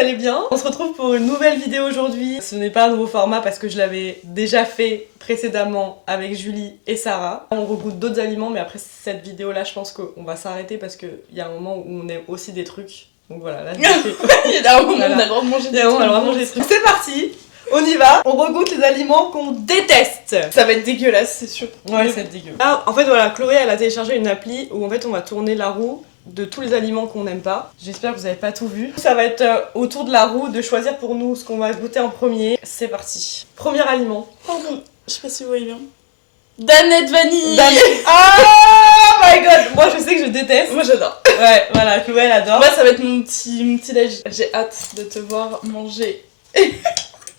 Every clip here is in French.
allez bien. On se retrouve pour une nouvelle vidéo aujourd'hui. Ce n'est pas un nouveau format parce que je l'avais déjà fait précédemment avec Julie et Sarah. On regoute d'autres aliments, mais après cette vidéo là je pense qu'on va s'arrêter parce qu'il y a un moment où on aime aussi des trucs. Donc voilà, là il y a un moment où on a le droit de manger des trucs. C'est parti, on y va. On regoute les aliments qu'on déteste. Ça va être dégueulasse, c'est sûr. Ouais, ça va être dégueu. Là, en fait voilà, Chloé elle a téléchargé une appli où en fait on va tourner la roue de tous les aliments qu'on n'aime pas. J'espère que vous avez pas tout vu. Ça va être autour de la roue de choisir pour nous ce qu'on va goûter en premier. C'est parti. Premier aliment. Pardon, je sais pas si vous voyez bien. Danette vanille. Oh my god. Moi je sais que je déteste. Moi j'adore. Ouais, voilà, Chloé elle adore. Moi ça va être mon petit déj. J'ai hâte de te voir manger.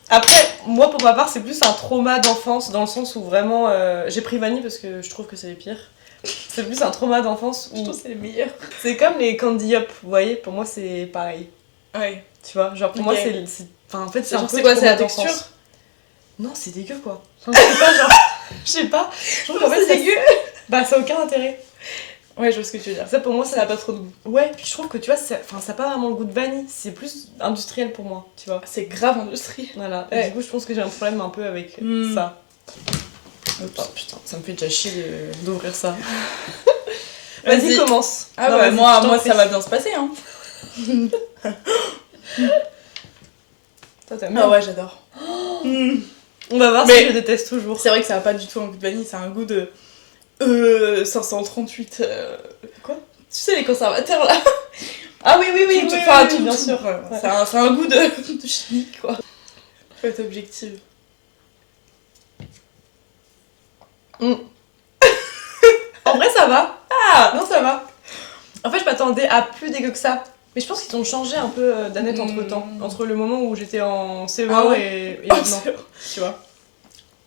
Après, moi pour ma part c'est plus un trauma d'enfance dans le sens où vraiment j'ai pris vanille parce que je trouve que c'est les pires. C'est plus un trauma d'enfance où je trouve que c'est les meilleurs. C'est comme les candy up, vous voyez, pour moi c'est pareil. Ouais. Tu vois, genre pour moi c'est... Enfin en fait c'est un peu... C'est quoi, c'est la d'enfance. texture? Non, c'est dégueu quoi. Enfin, je sais pas, genre... Je sais pas. Je trouve qu'en fait c'est dégueu. Bah ça a aucun intérêt. Ouais, je vois ce que tu veux dire. Ça pour moi Ça n'a pas trop de goût. Ouais, puis je trouve que tu vois, ça n'a pas vraiment le goût de vanille. C'est plus industriel pour moi, tu vois. C'est grave industriel. Voilà. Ouais. Et du coup je pense que j'ai un problème un peu avec ça. Oh putain, ça me fait déjà chier d'ouvrir ça. Vas-y, commence. Ah non, bah moi ça va bien se passer hein. Toi t'aimes bien. Ah ouais, j'adore. On va voir si je déteste toujours. C'est vrai que ça a pas du tout un goût de vanille, c'est un goût de 538 Quoi? Tu sais les conservateurs là. Ah oui, Enfin oui, tout, bien tout. sûr. Ouais. C'est un goût de chimique quoi. Faut être objective. En vrai ça va. Ah Non ça va. En fait je m'attendais à plus dégueu que ça. Mais je pense qu'ils ont changé un peu d'Annette entre temps. Entre le moment où j'étais en CE1 et maintenant. Tu vois.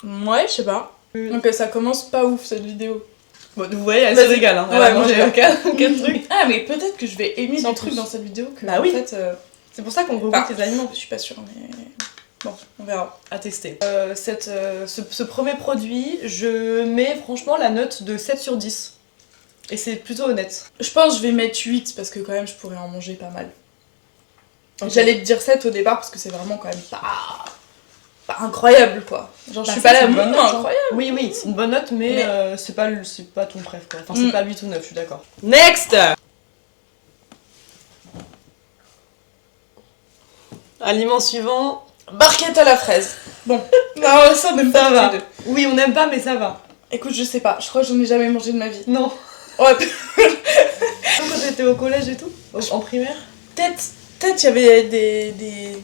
Ouais, je sais pas. Donc ça commence pas ouf cette vidéo. Bon, vous voyez, elle se régale. Hein. Ouais, moi j'ai aucun truc. Ah mais peut-être que je vais aimer des trucs dans cette vidéo que bah oui. en fait... C'est pour ça qu'on regoute les aliments. Je suis pas sûre mais... Bon, on verra. À tester. Ce premier produit, je mets franchement la note de 7 sur 10. Et c'est plutôt honnête. Je pense que je vais mettre 8 parce que quand même je pourrais en manger pas mal. Okay. J'allais te dire 7 au départ parce que c'est vraiment quand même pas incroyable quoi. Genre je suis pas là, incroyable. Oui, c'est une bonne note mais c'est pas ton préf quoi. Enfin c'est pas 8 ou 9, je suis d'accord. Next. Aliment suivant. Barquette à la fraise. Bon, non, ça on aime pas va. les deux. Oui, on n'aime pas mais ça va. Écoute, je sais pas, je crois que j'en ai jamais mangé de ma vie. Non. Ouais. Quand t'étais au collège et tout, en primaire. Peut-être il y avait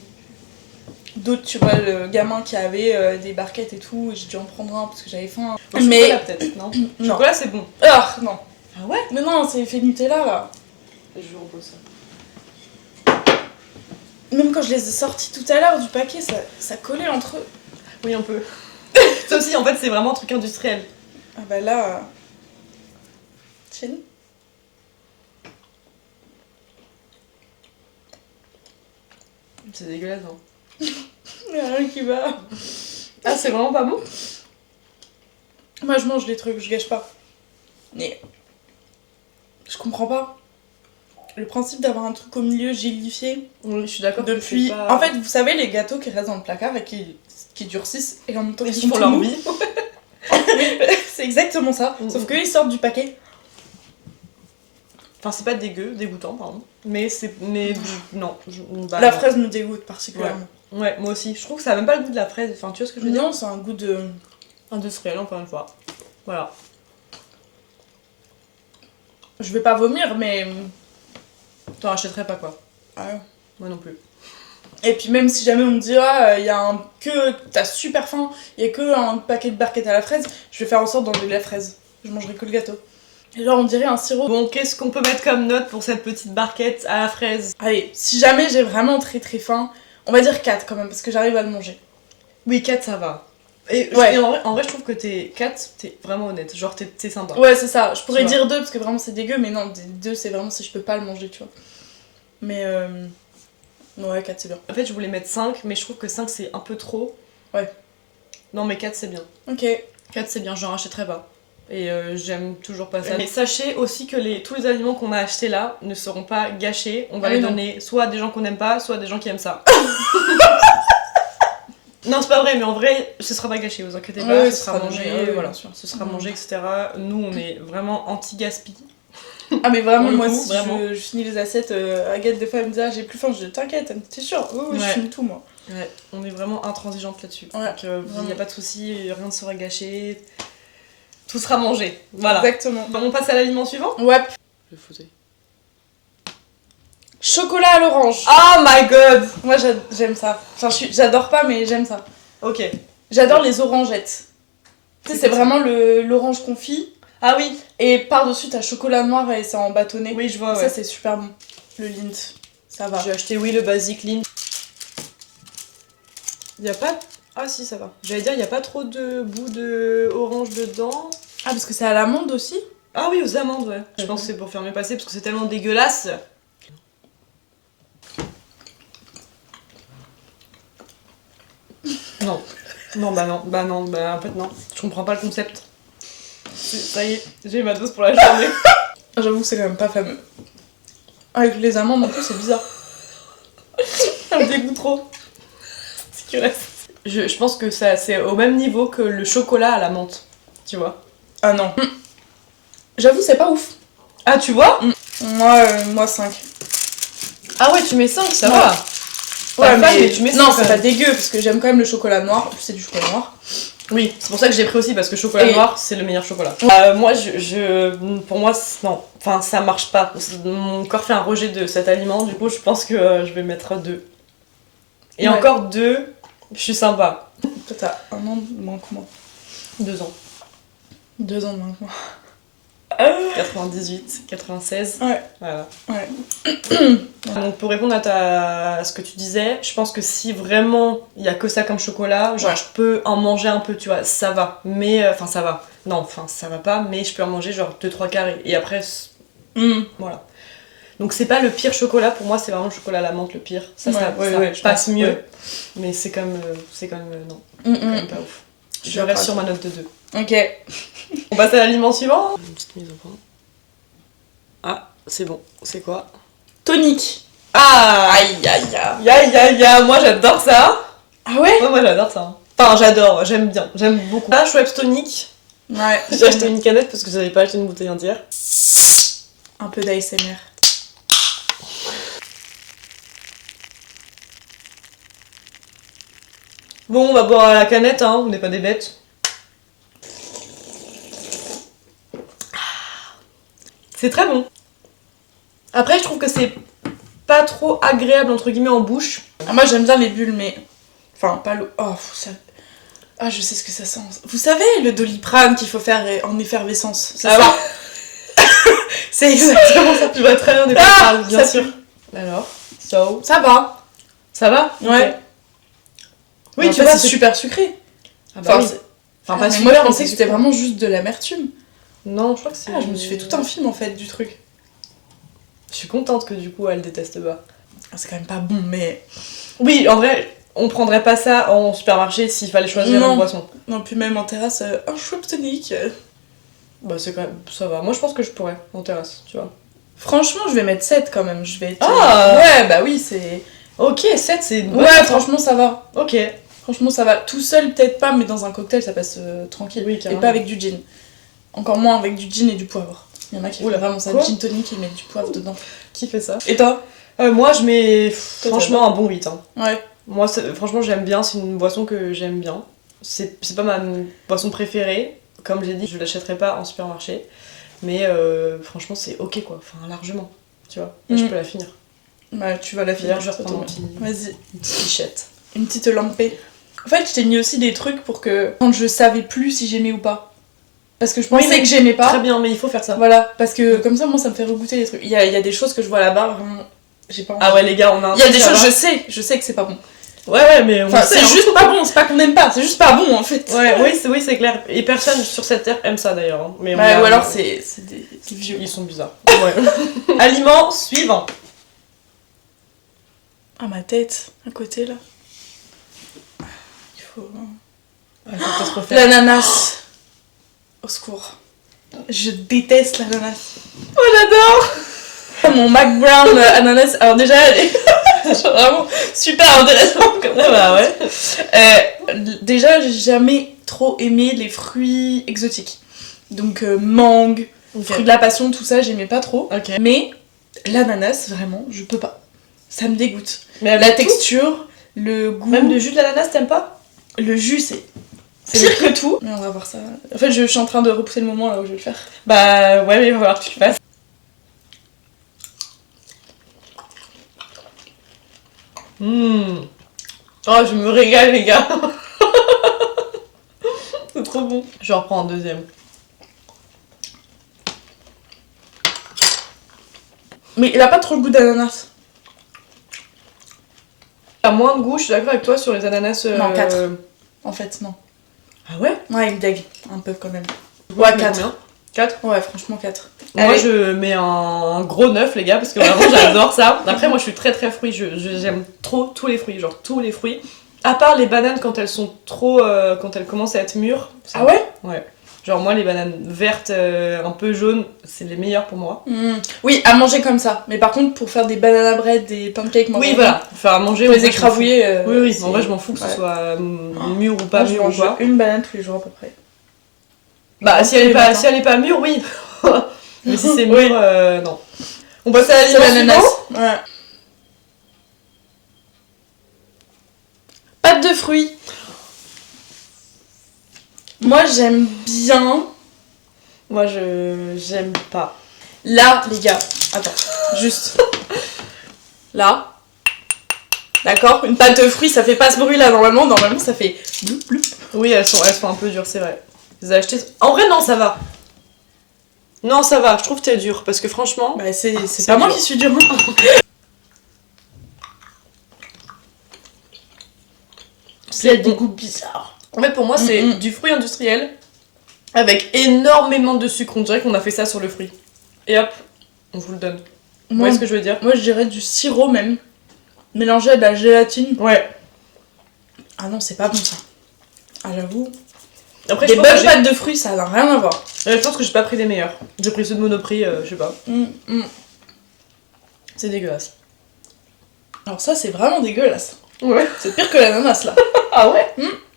d'autres, tu vois, le gamin qui avait des barquettes et tout, et j'ai dû en prendre un parce que j'avais faim. Mais chocolat peut-être, non. Non. Chocolat c'est bon. Ah non. Ah ouais. Mais non, c'est fait Nutella là. Je vous repose ça. Même quand je les ai sortis tout à l'heure du paquet, ça collait entre eux. Oui, un peu. Ça aussi, en fait, c'est vraiment un truc industriel. Ah bah là... Tiens. C'est dégueulasse, hein. Il y a rien qui va. Ah, c'est vraiment pas bon? Moi, je mange les trucs, je gâche pas. Mais... Je comprends pas. Le principe d'avoir un truc au milieu gélifié. Oui, je suis d'accord. Depuis... Pas... En fait, vous savez, les gâteaux qui restent dans le placard et qui durcissent et en même temps ils font leur vie. C'est exactement ça. Sauf qu'ils sortent du paquet. Enfin, c'est pas dégoûtant, pardon. Mais c'est... Mais non. La fraise me dégoûte particulièrement. Ouais, moi aussi. Je trouve que ça a même pas le goût de la fraise. Enfin, tu vois ce que je veux dire? Non, c'est un goût de... Industriel, encore une fois. Voilà. Je vais pas vomir, mais... T'en rachèterais pas, quoi. Ah ouais. Moi non plus. Et puis même si jamais on me dit il y a que t'as super faim, il y a que un paquet de barquettes à la fraise, je vais faire en sorte d'enlever la fraise. Je mangerai que le gâteau. Et genre on dirait un sirop. Bon, qu'est-ce qu'on peut mettre comme note pour cette petite barquette à la fraise? Allez, si jamais j'ai vraiment très faim, on va dire 4 quand même, parce que j'arrive à le manger. Oui, 4 ça va. Et, ouais. Et en vrai, je trouve que t'es 4, t'es vraiment honnête. Genre, t'es sympa. Ouais, c'est ça. Je pourrais dire 2 parce que vraiment c'est dégueu, mais non, 2 c'est vraiment si je peux pas le manger, tu vois. Mais ouais, 4 c'est bien. En fait, je voulais mettre 5, mais je trouve que 5 c'est un peu trop. Ouais. Non, mais 4 c'est bien. Ok. 4 c'est bien, j'en rachèterai pas. Et j'aime toujours pas ça. Mais sachez aussi que tous les aliments qu'on a achetés là ne seront pas gâchés. On va les donner soit à des gens qu'on n'aime pas, soit à des gens qui aiment ça. Non, c'est pas vrai, mais en vrai, ce sera pas gâché, vous inquiétez pas, ce sera mangé, voilà, ce sera mangé, etc. Nous, on est vraiment anti-gaspi. Ah, mais vraiment, moi, coup, si vraiment. je finis les assiettes, Agathe, des fois, elle me dit, ah, j'ai plus faim, je dis, t'inquiète, t'es sûre? Oui, je finis tout, moi. Ouais, on est vraiment intransigeante là-dessus. Ouais, donc, il n'y a pas de souci, rien ne sera gâché. Tout sera mangé, voilà. Exactement. On passe à l'aliment suivant? Ouais. Je le faisais. Chocolat à l'orange. Oh my god! Moi, j'aime ça. Enfin, j'adore pas, mais j'aime ça. Ok. J'adore les orangettes. Tu sais, c'est vraiment l'orange confit. Ah oui. Et par-dessus, t'as chocolat noir et c'est en bâtonnet. Oui, je vois, Ça, c'est super bon. Le Lindt, ça va. J'ai acheté, oui, le basic Lindt. Il y a pas... Ah si, ça va. J'allais dire, il y a pas trop de bout de orange dedans. Ah, parce que c'est à l'amande aussi? Ah oui, aux amandes, ouais. Je pense que c'est pour faire mieux passer parce que c'est tellement dégueulasse. Non. Non, bah en fait non. Je comprends pas le concept. Ça y est, j'ai ma dose pour la journée. J'avoue que c'est quand même pas fameux. Avec les amandes, en plus, c'est bizarre. Ça me dégoûte trop. C'est dégueulasse. Je pense que ça c'est au même niveau que le chocolat à la menthe. Tu vois? Ah non. J'avoue, c'est pas ouf. Ah, tu vois? Moi 5. Ah ouais, tu mets 5, ça Ouais. va. Ouais, mais tu mets 5 non, quand c'est même. pas dégueu parce que j'aime quand même le chocolat noir. En plus, c'est du chocolat noir. Oui, c'est pour ça que j'ai pris aussi parce que chocolat Et- noir c'est le meilleur chocolat. Moi, pour moi, non, enfin ça marche pas. Mon corps fait un rejet de cet aliment, du coup je pense que je vais mettre 2. Et Ouais. encore 2, je suis sympa. Toi, t'as 1 an de moins que moi. 2 ans. 2 ans de moins que moi. 98, 96. Ouais. Voilà. Ouais. Donc pour répondre à ce que tu disais, je pense que si vraiment il y a que ça comme chocolat, genre Ouais. je peux en manger un peu, tu vois, ça va. Mais, enfin ça va. Non, enfin ça va pas, mais je peux en manger genre 2-3 carrés. Et après, voilà. Donc c'est pas le pire chocolat, pour moi c'est vraiment le chocolat à la menthe le pire. Ça je passe pense, mieux, ouais. mais c'est quand même, non, quand même pas ouf. Je reste sur ma note de 2. Ok. On passe à l'aliment suivant. Une petite mise au point. Ah, c'est bon, c'est quoi? Tonique. Ah, Aïe aïe aïe. ya, moi j'adore ça. Ah ouais? Ouais, moi j'adore ça. Enfin, j'adore, j'aime bien, j'aime beaucoup. Là, Schweppes tonique. Ouais. J'ai acheté une canette parce que j'avais pas acheté une bouteille entière. Un peu d'ASMR. Bon, on va boire à la canette, hein, on n'est pas des bêtes. C'est très bon. Après, je trouve que c'est pas trop agréable, entre guillemets, en bouche. Ah, moi j'aime bien les bulles, mais. Enfin, pas l'eau. Oh, ça. Ah, je sais ce que ça sent. Vous savez, le Doliprane qu'il faut faire en effervescence. C'est Ah ça. ouais. C'est exactement ça. Tu vois très bien de quoi tu parles, bien sûr. Alors, Ça va. ça va? Ouais. Ok. Oui, En tu fait, vois, c'est super sucré. Ah bah oui. Enfin, pas mais super, moi je mais pensais c'est que c'était sucré. vraiment juste de l'amertume. Non, je crois que c'est... Ah, je me suis fait tout un film en fait du truc. Je suis contente que du coup, elle déteste pas. Ah, c'est quand même pas bon, mais. Oui, en vrai, on prendrait pas ça en supermarché s'il fallait choisir Non. une boisson. Non, puis même en terrasse, un Schweppes tonique. Bah c'est quand même... ça va. Moi, je pense que je pourrais, en terrasse, tu vois. Franchement, je vais mettre 7 quand même. Je vais être. Ah Ouais, bah oui, c'est. Ok, 7, c'est une bonne Ouais, note, hein. franchement, ça va. Ok. Franchement, ça va. Tout seul, peut-être pas, mais dans un cocktail, ça passe tranquille. Oui, Et carrément. pas avec du gin. Encore moins avec du gin et du poivre. Il y en a qui font Oula, vraiment ça. quoi Gin tonic, ils mettent du poivre dedans. Qui fait ça? Et toi? Moi, je mets Toi, franchement un bon 8. Hein. Ouais. Moi, franchement, j'aime bien. C'est une boisson que j'aime bien. C'est pas ma boisson préférée. Comme j'ai dit, je l'achèterai pas en supermarché. Mais franchement, c'est ok quoi. Enfin, largement. Tu vois, là, je peux la finir. Bah, tu vas la finir. D'ailleurs, je vais reprendre Vas-y. une petite fichette. Une petite lampée. En fait, je t'ai mis aussi des trucs pour que quand je savais plus si j'aimais ou pas. Parce que je pensais Oui, mais que j'aimais pas. Très bien, mais il faut faire ça. Voilà, parce que comme ça, moi, ça me fait regoûter les trucs. Il y a des choses que je vois là-bas, vraiment, j'ai pas envie. Ah ouais, les gars, on a un Il y a truc des là-bas. choses, je sais que c'est pas bon. Ouais, mais on Enfin, le sait, c'est hein. juste pas bon, c'est pas qu'on aime pas, c'est juste pas bon en fait. Ouais, oui, c'est clair. Et personne sur cette terre aime ça d'ailleurs. Hein. Mais Ouais, ou alors c'est des vieux. Ils sont bizarres. Ouais. Aliment suivant. Ah, ma tête, à côté là. Il faut. Ah, il faut peut-être refaire. L'ananas. Au secours. Je déteste l'ananas. Oh, j'adore. Mon background ananas, alors déjà, elle est genre vraiment super intéressante comme ça. Bah ouais. Déjà, j'ai jamais trop aimé les fruits exotiques. Donc mangue, fruits de la passion, tout ça, j'aimais pas trop. Ok. Mais l'ananas, vraiment, je peux pas. Ça me dégoûte. Mais La texture, le goût. Même le jus de l'ananas, t'aimes pas? Le jus, c'est pire que tout. Mais on va voir ça. En fait, je suis en train de repousser le moment là où je vais le faire. Bah ouais, mais il va falloir que tu le fasses. Oh, je me régale, les gars. C'est trop bon. Je reprends un deuxième. Mais il a pas trop le goût d'ananas. Il a moins de goût, je suis d'accord avec toi sur les ananas. Non, 4. En fait, non. Ah ouais? Ouais, il me dégue un peu quand même. Ouais, Ouais, 4. 4? Ouais, franchement 4. Moi Allez. je mets un gros 9 les gars parce que vraiment j'adore ça. Après moi je suis très très fruit, j'aime trop tous les fruits, genre tous les fruits. À part les bananes quand elles sont trop, quand elles commencent à être mûres. Ah ouais? Ouais. Genre moi les bananes vertes un peu jaunes c'est les meilleures pour moi. Oui, à manger comme ça. Mais par contre, pour faire des banana bread, des pancakes, moi, Oui voilà, faire à manger. pour en les vrai, je m'en fous. écrabouiller. Oui oui, c'est- en vrai je m'en fous que ce Ouais. soit mûr ou pas Moi, je mûr ou mange pas. une banane tous les jours à peu près. Bah si tous elle, est les pas, matins. si elle est pas mûre oui. Mais si c'est mûr, Oui. non. On passe à C'est l'aliment l'ananas. suivant. Ouais. Pâte de fruits. Moi, j'aime bien. Moi j'aime pas. Là, les gars. Attends, juste. Là. D'accord? Une pâte de fruits, ça fait pas ce bruit là normalement. Normalement, ça fait bloup bloup. Oui, elles sont un peu dures, c'est vrai. Je les ai achetées. En vrai, non, ça va. Non, ça va, je trouve que t'es dur parce que franchement. Bah, c'est c'est pas moi dur. qui suis dure. C'est des bon. goûts bizarres. En fait, pour moi, c'est du fruit industriel avec énormément de sucre. On dirait qu'on a fait ça sur le fruit. Et hop, on vous le donne. Vous Moi, voyez ce que je veux dire? moi, je dirais du sirop même. Mélangé à de la gélatine. Ouais. Ah non, c'est pas bon ça. Ah, j'avoue. Après, Des je pense, bonnes que pâtes de fruits, ça n'a rien à voir. je pense que j'ai pas pris les meilleurs. J'ai pris ceux de Monoprix, je sais pas. C'est dégueulasse. Alors ça, c'est vraiment dégueulasse. Ouais. C'est pire que l'ananas là. Ah ouais?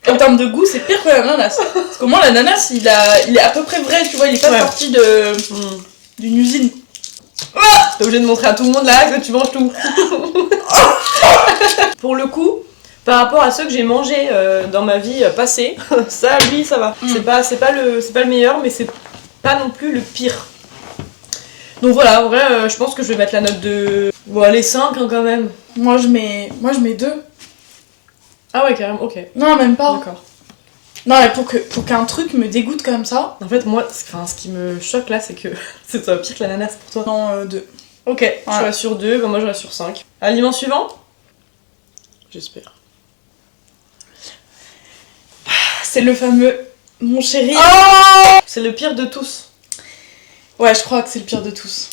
En termes de goût, c'est pire que l'ananas. Parce qu'au moins, l'ananas, il est à peu près vrai, tu vois, il est pas Ouais. sorti d'une usine. T'es obligé de montrer à tout le monde là que tu manges tout. Pour le coup, par rapport à ceux que j'ai mangés dans ma vie passée, ça, lui, ça va. C'est pas le meilleur, mais c'est pas non plus le pire. Donc voilà, en vrai, je pense que je vais mettre la note de... Bon, allez, 5 hein, quand même. Moi, je mets 2. Ah ouais, carrément, ok. Non, même pas. D'accord. Non, mais pour qu'un truc me dégoûte comme ça, En fait, moi, ce qui me choque là, c'est que c'est soit pire que l'ananas pour toi. non, 2. Ok, je reste sur 2, bah moi je reste sur 5. Aliment suivant? J'espère. C'est le fameux Mon Chéri. C'est le pire de tous. Ouais, je crois que c'est le pire de tous.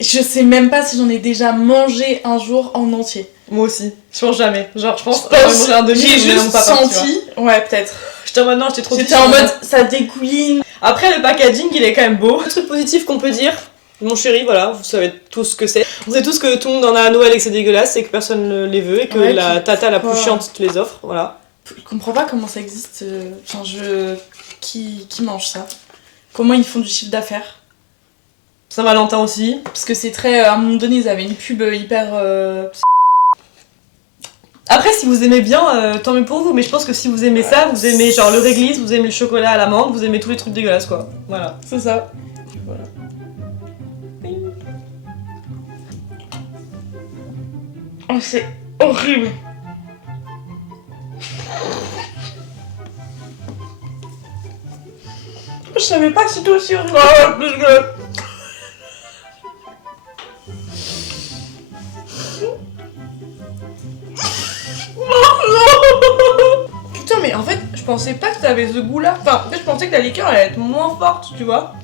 Je sais même pas si j'en ai déjà mangé un jour en entier. Moi aussi. Je mange jamais. Genre, je pense Je pense- manger un demi, J'ai je mets juste mon papa, tu vois. senti. Ouais, peut-être. J'étais en mode non, j'étais trop J'étais petite, en je mode ça dégouline. Après, le packaging, il est quand même beau. Le truc positif qu'on peut dire, mon chéri, voilà, vous savez tous ce que c'est. Vous savez tous que tout le monde en a à Noël et que c'est dégueulasse et que personne ne les veut et que Ouais, la tata la plus Ouais. chiante te les offre, voilà. Je comprends pas comment ça existe. Enfin, qui mange ça? Comment ils font du chiffre d'affaires? Saint-Valentin aussi. Parce que c'est très. À un moment donné, ils avaient une pub hyper. Après, si vous aimez bien, tant mieux pour vous, mais je pense que si vous aimez ça, vous aimez genre le réglisse, vous aimez le chocolat à la menthe, vous aimez tous les trucs dégueulasses, quoi. Voilà. C'est ça. Voilà. Oh, c'est horrible. Je savais pas que c'était aussi horrible. Putain, mais en fait, je pensais pas que t'avais ce goût-là. Enfin, en fait, je pensais que la liqueur allait être moins forte, tu vois.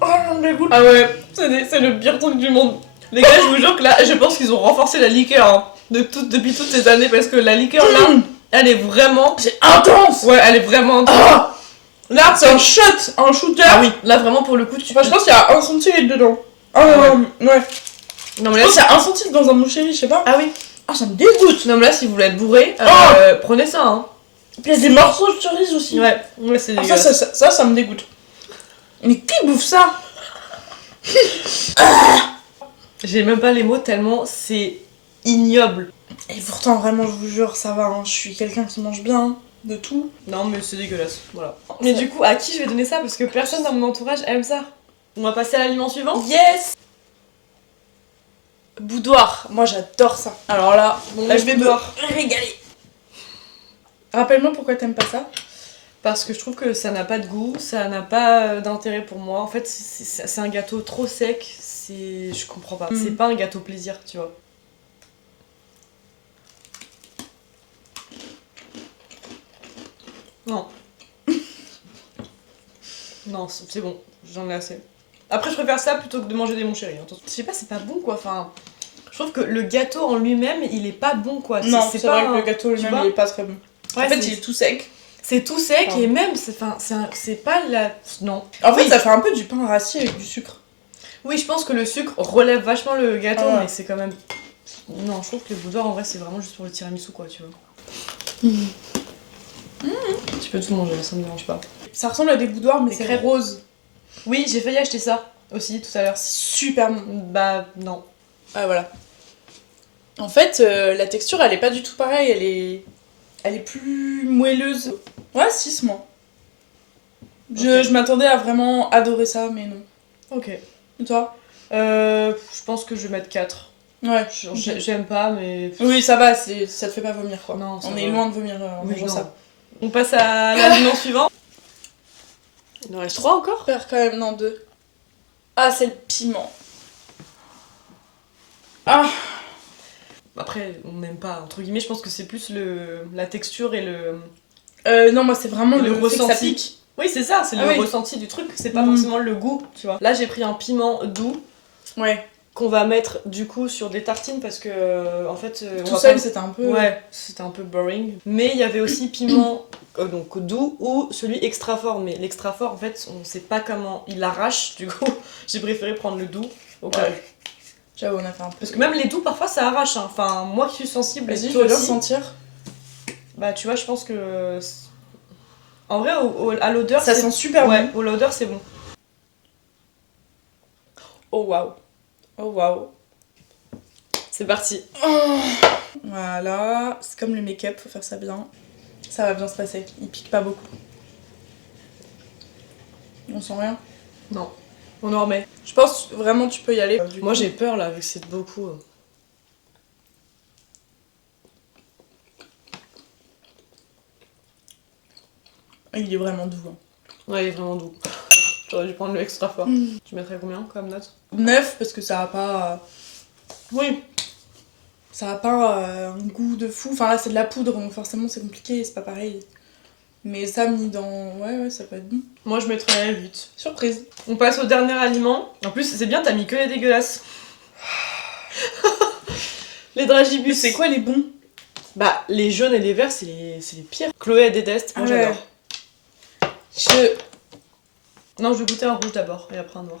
Oh, j'en dégoûte. Ah ouais, c'est le pire truc du monde. Les gars, je vous jure que là, je pense qu'ils ont renforcé la liqueur hein, depuis toutes ces années parce que la liqueur là, elle est vraiment. C'est intense. Ouais, elle est vraiment. Ah, Là, c'est un shot, un shooter. Ah oui, là vraiment pour le coup, tu. Enfin, je pense qu'il y a 1 centilitre dedans. Ah ouais. Non mais Je là, pense qu'il y a 1 centilitre dans un mouchéri, je sais pas. ah oui. Ah, ça me dégoûte. Non mais là, si vous voulez être bourré, prenez ça, hein. Il y a des morceaux de cerise aussi. Ouais, c'est Ah, dégueulasse. ça me dégoûte. Mais qui bouffe ça? J'ai même pas les mots tellement c'est ignoble. Et pourtant, vraiment, je vous jure, ça va, hein. Je suis quelqu'un qui mange bien, de tout. Non mais c'est dégueulasse, voilà. Mais du coup, à qui je vais donner ça? Parce que personne dans mon entourage aime ça. On va passer à l'aliment suivant. Yes. Boudoir, moi j'adore ça. Alors là, Là, je vais boire. régaler. Rappelle-moi pourquoi t'aimes pas ça. Parce que je trouve que ça n'a pas de goût, ça n'a pas d'intérêt pour moi. En fait, c'est un gâteau trop sec, je comprends pas. C'est pas un gâteau plaisir, tu vois. Non. Non, c'est bon, j'en ai assez. Après, je préfère ça plutôt que de manger des mon chéri. Je sais pas, c'est pas bon quoi. Enfin, je trouve que le gâteau en lui-même, il est pas bon quoi. Non, c'est pas vrai que le gâteau lui-même il est pas très bon. Ouais, en fait, il est tout sec. C'est tout sec Pardon. et même, c'est pas la. Non. En fait, ça fait un peu du pain rassis avec du sucre. Oui, je pense que le sucre relève vachement le gâteau, Ah ouais. mais c'est quand même. Non, je trouve que le boudoir en vrai, c'est vraiment juste pour le tiramisu quoi, tu vois. Tu peux tout manger, ça me dérange pas. Ça ressemble à des boudoirs, mais Des c'est crêpes. rose. Oui, j'ai failli acheter ça aussi tout à l'heure. C'est super bon. Bah, non. Ah, voilà. En fait, la texture, elle est pas du tout pareille. Elle est plus moelleuse. Ouais, 6 moi. Je m'attendais à vraiment adorer ça, mais non. Ok. Et toi? Je pense que je vais mettre 4. Ouais. J'aime pas, mais. Oui, ça va, ça te fait pas vomir quoi. Non, ça On va. est loin de vomir en Oui, mangeant non. ça. On passe à l'aliment suivant. Il en reste 3 encore? Faire quand même, non, 2. Ah, c'est le piment. Ah, Après, on n'aime pas, entre guillemets, je pense que c'est plus la texture et le. non, moi c'est vraiment Et le fait que ça ressenti. pique. Oui, c'est ça, c'est Ah le oui. ressenti du truc, c'est pas forcément le goût, tu vois. Là, j'ai pris un piment doux Ouais. qu'on va mettre du coup sur des tartines parce que, en fait. On Tout va seul, pas- c'était un peu. Ouais, c'était un peu boring. Mais il y avait aussi piment donc doux ou celui extra fort. Mais l'extra fort, en fait, on sait pas comment il arrache, du coup, j'ai préféré prendre le doux au cas où. Ouais. J'avoue, on a fait un peu. Parce que même les doux, parfois, ça arrache. Hein. Enfin, moi qui suis sensible, Vas-y, je toi veux bien aussi. sentir. Bah, tu vois, je pense que. En vrai, à l'odeur, Ça c'est. sent super Ouais, bon. au l'odeur, c'est bon. Oh waouh. Oh waouh. C'est parti. Voilà. C'est comme le make-up, faut faire ça bien. Ça va bien se passer. Il pique pas beaucoup. On sent rien. Non, on en remet. Je pense vraiment tu peux y aller. Du Moi, coup. j'ai peur là, vu que c'est beaucoup. Il est vraiment doux. Hein. Ouais, il est vraiment doux. J'aurais dû prendre le extra fort. Tu mettrais combien comme note? 9 parce que ça a pas. Oui. Ça a pas un goût de fou. Enfin là c'est de la poudre donc forcément c'est compliqué, c'est pas pareil. Mais ça mis dans. Ouais, ça peut être bon. Moi, je mettrais 8. Surprise. On passe au dernier aliment. En plus, c'est bien, t'as mis que les dégueulasses. Les dragibus. C'est quoi les bons? Bah, les jaunes et les verts, c'est les pires. Chloé, elle déteste. Moi, Ah ouais. j'adore. Non, je vais goûter un rouge d'abord et après un noir.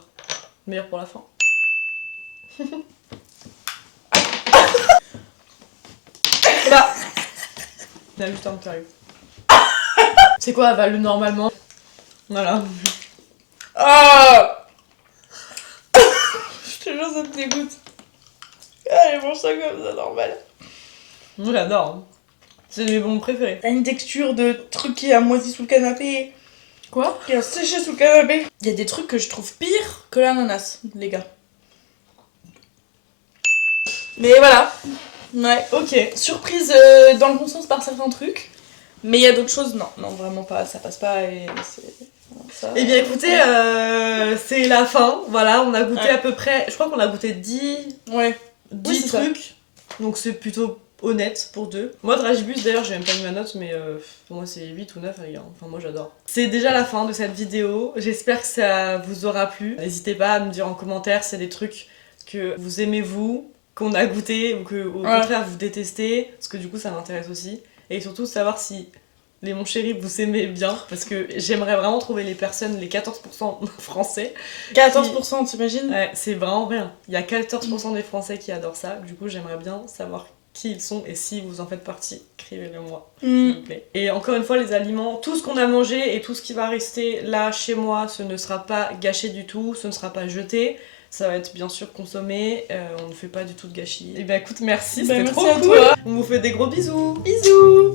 Meilleur pour la fin. Bah. Il y a juste un qui arrive. C'est quoi, avale normalement? Voilà. Ah. Je te jure, ça te dégoûte. Allez, mange ça comme ça, normal. Moi, j'adore. Hein. C'est mes bons préférés. T'as une texture de truc qui a moisi sous le canapé, Quoi? qui a séché sous le canapé. Il y a des trucs que je trouve pire que l'ananas, les gars. Mais voilà. Ouais. Ok. Surprise dans le bon sens par certains trucs. Mais il y a d'autres choses, non. Non, vraiment pas. Ça passe pas et c'est... Ça... Eh bien écoutez, c'est la fin. Voilà, on a goûté Ouais. à peu près... Je crois qu'on a goûté 10 Ouais. 10 Oui, c'est ça. trucs. Donc c'est plutôt honnête pour deux. Moi, Dragibus, d'ailleurs, j'ai même pas mis ma note, mais pour moi, c'est 8 ou 9, les gars. Enfin, moi, j'adore. C'est déjà la fin de cette vidéo. J'espère que ça vous aura plu. N'hésitez pas à me dire en commentaire s'il y a des trucs que vous aimez, vous, qu'on a goûté, ou que, au contraire, vous détestez. Parce que du coup, ça m'intéresse aussi. Et surtout, savoir si les mon chéri, vous aimez bien, parce que j'aimerais vraiment trouver les personnes, les 14% français. 14%, t'imagines? Ouais, c'est vraiment rien. Il y a 14% des Français qui adorent ça, du coup j'aimerais bien savoir qui ils sont et si vous en faites partie, écrivez-le moi, s'il vous plaît. Et encore une fois, les aliments, tout ce qu'on a mangé et tout ce qui va rester là chez moi, ce ne sera pas gâché du tout, ce ne sera pas jeté. Ça va être bien sûr consommé, on ne fait pas du tout de gâchis. Et bah écoute, merci, c'était Merci trop à cool. toi. On vous fait des gros bisous. Bisous.